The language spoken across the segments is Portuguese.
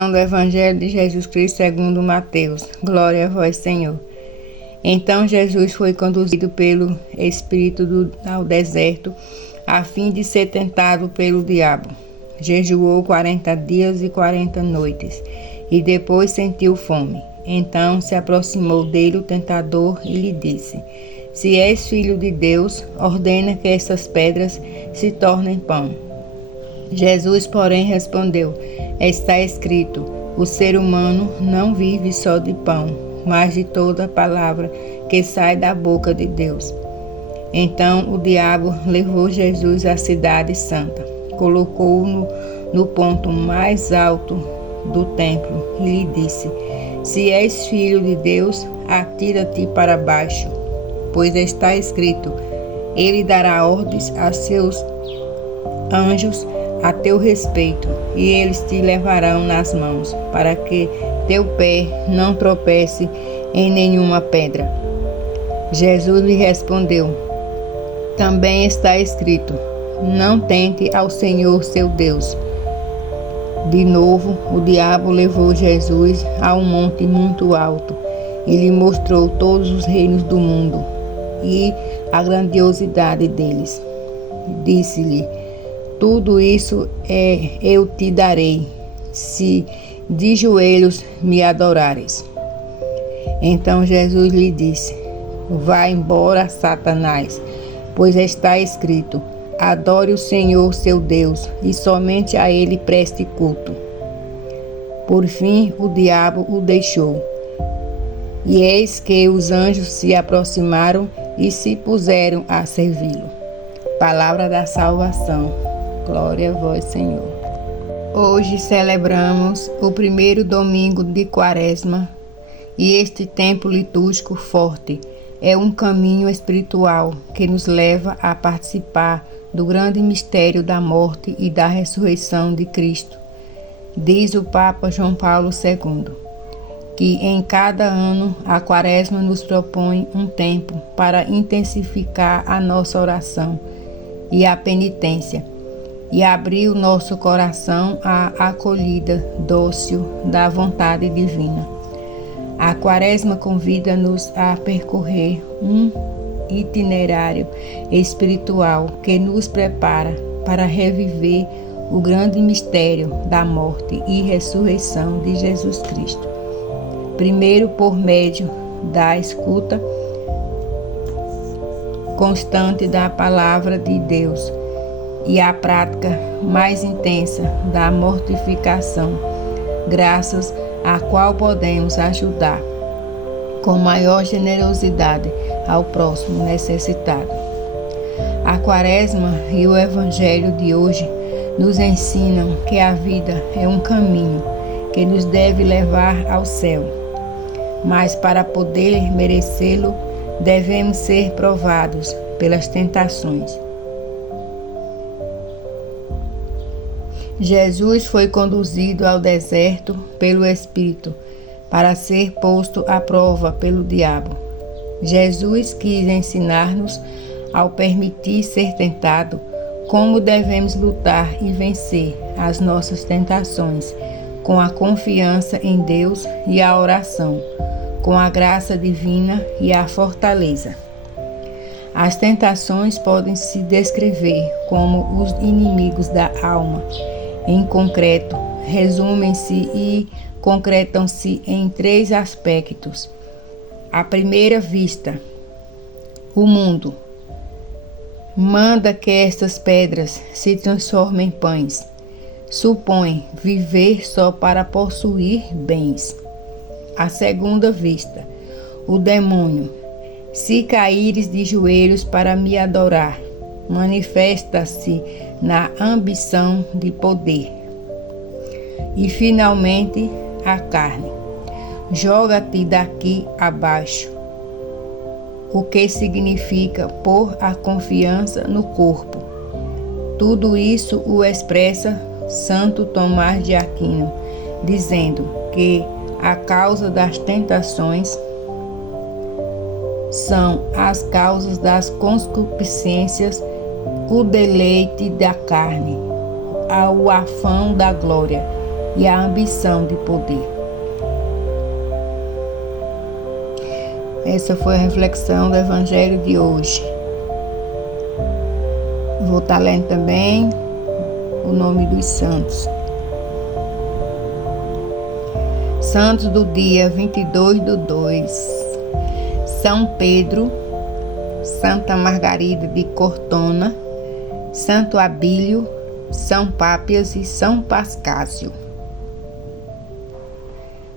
Do Evangelho de Jesus Cristo segundo Mateus. Glória a vós, Senhor. Então Jesus foi conduzido pelo Espírito ao deserto, a fim de ser tentado pelo diabo. Jejuou 40 dias e 40 noites, e depois sentiu fome. Então se aproximou dele o tentador e lhe disse: Se és filho de Deus, ordena que essas pedras se tornem pão. Jesus, porém, respondeu: Está escrito, o ser humano não vive só de pão, mas de toda palavra que sai da boca de Deus. Então o diabo levou Jesus à cidade santa, colocou-o no ponto mais alto do templo e lhe disse: Se és filho de Deus, atira-te para baixo, pois está escrito, ele dará ordens a seus anjos a teu respeito, e eles te levarão nas mãos, para que teu pé não tropece em nenhuma pedra. Jesus lhe respondeu: Também está escrito, não tente ao Senhor seu Deus. De novo, o diabo levou Jesus a um monte muito alto e lhe mostrou todos os reinos do mundo e a grandiosidade deles. Disse-lhe: Tudo isso eu te darei, se de joelhos me adorares. Então Jesus lhe disse: Vá embora, Satanás, pois está escrito, adore o Senhor seu Deus, e somente a ele preste culto. Por fim, o diabo o deixou. E eis que os anjos se aproximaram e se puseram a servi-lo. Palavra da salvação. Glória a vós, Senhor. Hoje celebramos o primeiro domingo de Quaresma e este tempo litúrgico forte é um caminho espiritual que nos leva a participar do grande mistério da morte e da ressurreição de Cristo. Diz o Papa João Paulo II, que em cada ano a Quaresma nos propõe um tempo para intensificar a nossa oração e a penitência, e abrir o nosso coração à acolhida dócil da vontade divina. A Quaresma convida-nos a percorrer um itinerário espiritual que nos prepara para reviver o grande mistério da morte e ressurreição de Jesus Cristo. Primeiro, por meio da escuta constante da palavra de Deus, e a prática mais intensa da mortificação, graças à qual podemos ajudar com maior generosidade ao próximo necessitado. A Quaresma e o Evangelho de hoje nos ensinam que a vida é um caminho que nos deve levar ao céu, mas para poder merecê-lo, devemos ser provados pelas tentações. Jesus foi conduzido ao deserto pelo Espírito para ser posto à prova pelo diabo. Jesus quis ensinar-nos, ao permitir ser tentado, como devemos lutar e vencer as nossas tentações com a confiança em Deus e a oração, com a graça divina e a fortaleza. As tentações podem se descrever como os inimigos da alma. Em concreto, resumem-se e concretam-se em 3 aspectos. À primeira vista, o mundo manda que estas pedras se transformem em pães. Supõe viver só para possuir bens. À segunda vista, o demônio: se caíres de joelhos para me adorar, manifesta-se na ambição de poder. E finalmente, a carne: joga-te daqui abaixo, o que significa pôr a confiança no corpo. Tudo isso o expressa Santo Tomás de Aquino, dizendo que a causa das tentações são as causas das concupiscências, o deleite da carne, ao afã da glória, e a ambição de poder. Essa foi a reflexão do Evangelho de hoje. Vou estar lendo também o nome dos santos. Santos do dia 22/2. São Pedro, Santa Margarida de Cortona, Santo Abílio, São Pápias e São Pascásio.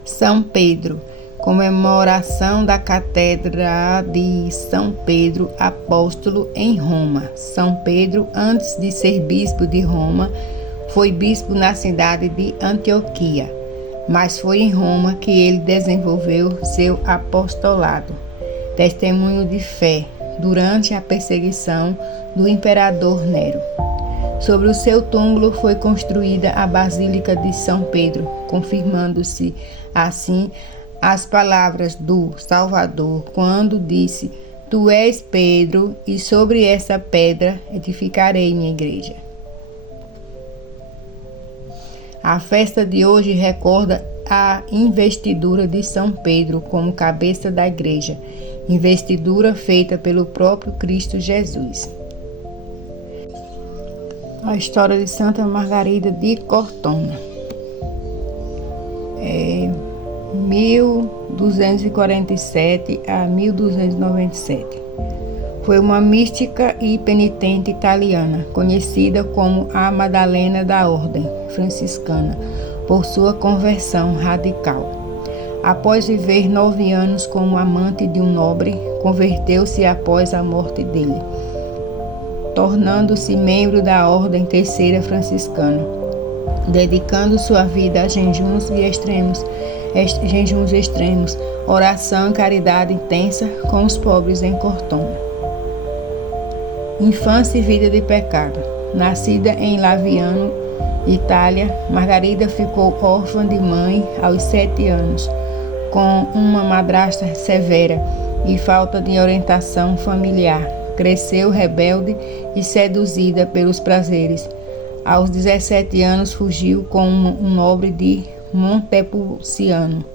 São Pedro, comemoração da Catedral de São Pedro Apóstolo em Roma. São Pedro, antes de ser bispo de Roma, foi bispo na cidade de Antioquia, mas foi em Roma que ele desenvolveu seu apostolado, testemunho de fé, durante a perseguição do imperador Nero. Sobre o seu túmulo foi construída a Basílica de São Pedro, confirmando-se assim as palavras do Salvador quando disse: Tu és Pedro, e sobre essa pedra edificarei minha igreja. A festa de hoje recorda a investidura de São Pedro como cabeça da igreja, investidura feita pelo próprio Cristo Jesus. A história de Santa Margarida de Cortona. 1247 a 1297. Foi uma mística e penitente italiana, conhecida como a Madalena da Ordem Franciscana, por sua conversão radical. Após viver 9 anos como amante de um nobre, converteu-se após a morte dele, tornando-se membro da Ordem Terceira Franciscana, dedicando sua vida a jejuns extremos, oração e caridade intensa com os pobres em Cortona. Infância e vida de pecado. Nascida em Laviano, Itália, Margarida ficou órfã de mãe aos 7 anos, com uma madrasta severa e falta de orientação familiar. Cresceu rebelde e seduzida pelos prazeres. Aos 17 anos fugiu com um nobre de Montepulciano,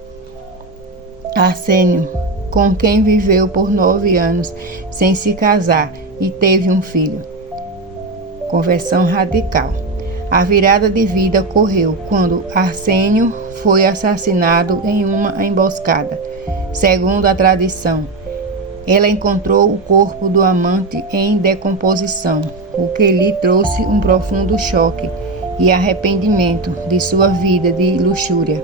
Arsênio, com quem viveu por 9 anos sem se casar e teve um filho. Conversão radical. A virada de vida ocorreu quando Arsênio foi assassinado em uma emboscada. Segundo a tradição, ela encontrou o corpo do amante em decomposição, o que lhe trouxe um profundo choque e arrependimento de sua vida de luxúria.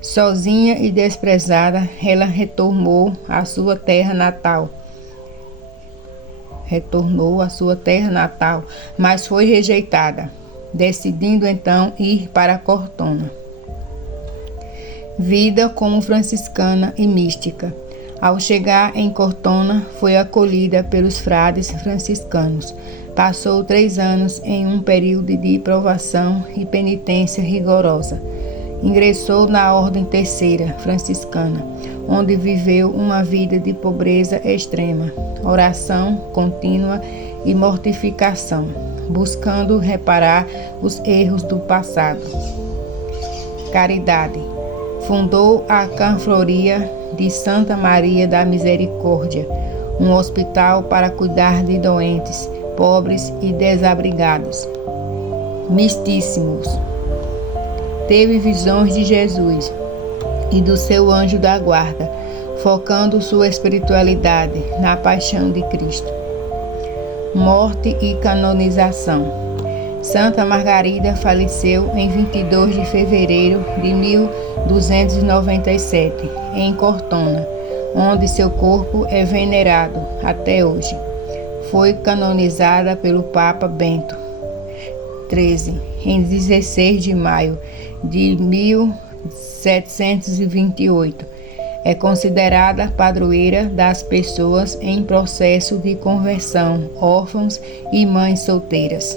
Sozinha e desprezada, ela retornou à sua terra natal, mas foi rejeitada, decidindo então ir para Cortona. Vida como franciscana e mística. Ao chegar em Cortona, foi acolhida pelos frades franciscanos. Passou 3 anos em um período de provação e penitência rigorosa. Ingressou na Ordem Terceira Franciscana, onde viveu uma vida de pobreza extrema, oração contínua e mortificação, buscando reparar os erros do passado. Caridade. Fundou a Canfroria de Santa Maria da Misericórdia, um hospital para cuidar de doentes, pobres e desabrigados. Mistíssimos. Teve visões de Jesus e do seu anjo da guarda, focando sua espiritualidade na paixão de Cristo. Morte e canonização. Santa Margarida faleceu em 22 de fevereiro de 1297, em Cortona, onde seu corpo é venerado até hoje. Foi canonizada pelo Papa Bento XIII, em 16 de maio de 1728. É considerada padroeira das pessoas em processo de conversão, órfãos e mães solteiras.